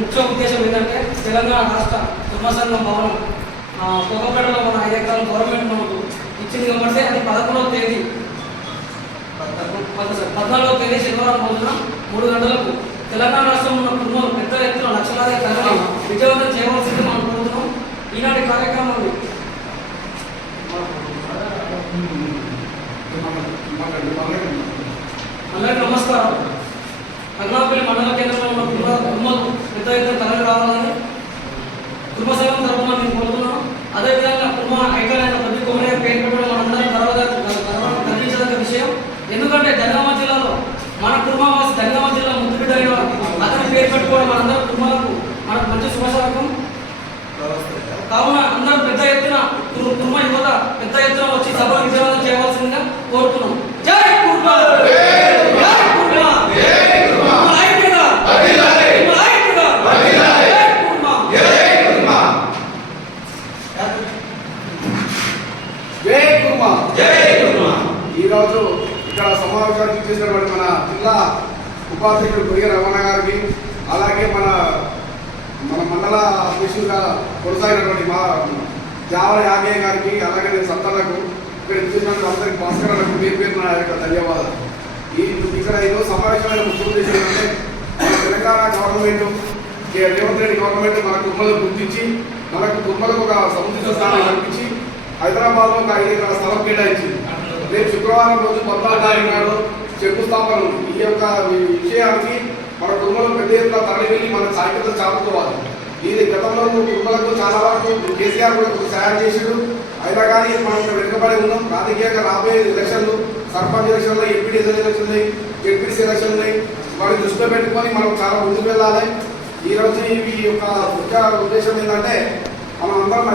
ముఖ్య ఉద్దేశం ఏంటంటే తెలంగాణ రాష్ట్ర ధర్మసంఘం భవనం. ఆ, మన ఐదు ఎకరాలు గవర్నమెంట్ మనకు ఇచ్చింది కాబట్టి అది పదకొండవ తేదీ. పద్నాలుగవ తేదీ శనివారం రోజున మూడు గంటలకు తెలంగాణ రాష్ట్రంలో ఉన్న కుటుంబం పెద్ద ఎత్తున లక్షలాది తరలి విజయవంతం చేయవలసింది మనం కోరుతున్నాం. ఈనాటి కార్యక్రమం అందరికీ నమస్కారం అగ్నాపల్లి మండల కేంద్రంలో ఉన్న కుటుంబ కుటుంబాలు పెద్ద ఎత్తున తరలి రావాలని కుటుంబ సంఘం తరఫున నేను కోరుతున్నాను అదేవిధంగా కుటుంబ ఐక్యమైన ప్రతి కుమారి పేరు పెట్టడం మనందరం గర్వ గర్వించదగ్గ విషయం ఎందుకంటే జనగామ జిల్లాలో మన కుటుంబవాసి జనగామ జిల్లా ముద్దుబిడ్డ అయిన అతని పేరు పెట్టుకోవడం మనందరం కుటుంబాలకు మనకు మంచి శుభశాఖం కావున అందరూ పెద్ద ఎత్తున కుటుంబ యువత పెద్ద ఎత్తున వచ్చి సభ విజయవంతం చేయవలసిందిగా కోరుతున్నాం. జై కుటుంబ జై కుటుంబ కుటుంబ ఐక్యత! కుటుంబ ఐక్యత! జై కుటుంబ జై కుర్మా జై కుర్మా ఈరోజు ఇక్కడ సమావేశానికి చేసినటువంటి మన జిల్లా ఉపాధ్యక్షుడు గురిగ రమణ గారికి అలాగే మన మన మండల అధ్యక్షులుగా కొనసాగినటువంటి మా జావల యాగయ్య గారికి అలాగే నేను సత్తలకు ఇక్కడ చూసినటువంటి అందరికి భాస్కరాలకు పేరు పేరు నా యొక్క ధన్యవాదాలు. ఈ ఇక్కడ ఈరోజు సమావేశమైన ముఖ్య ఉద్దేశం ఏంటంటే మన తెలంగాణ గవర్నమెంట్ రేవంత్ రెడ్డి గవర్నమెంట్ మన కుమ్మలను గుర్తించి మనకు కుమ్మలకు ఒక సముచిత స్థానం కల్పించి హైదరాబాద్లో ఒక ఐదు ఎకరాల స్థలం కేటాయించింది. రేపు శుక్రవారం రోజు పద్నాలుగు తారీఖు నాడు శంకుస్థాపన ఈ యొక్క విషయానికి మన కుటుంబంలో పెద్ద ఎత్తున తరలివెళ్ళి మన సాహిత్యత చాపుకోవాలి ఇది గతంలో కుటుంబాలకు చాలా వరకు కేసీఆర్ కూడా సహాయం చేసాడు. అయినా కానీ మనం వెనుకబడి ఉన్నాం. రాజకీయంగా రాబోయే ఎలక్షన్లు సర్పంచ్ ఎలక్షన్లు ఎంపీడీ ఎలక్షన్లు ఎంపీసీ ఎలక్షన్లు వాటిని దృష్టిలో పెట్టుకొని మనం చాలా ముందుకు వెళ్ళాలి. ఈరోజు ఈ యొక్క ముఖ్య ఉద్దేశం ఏంటంటే మనం అందరం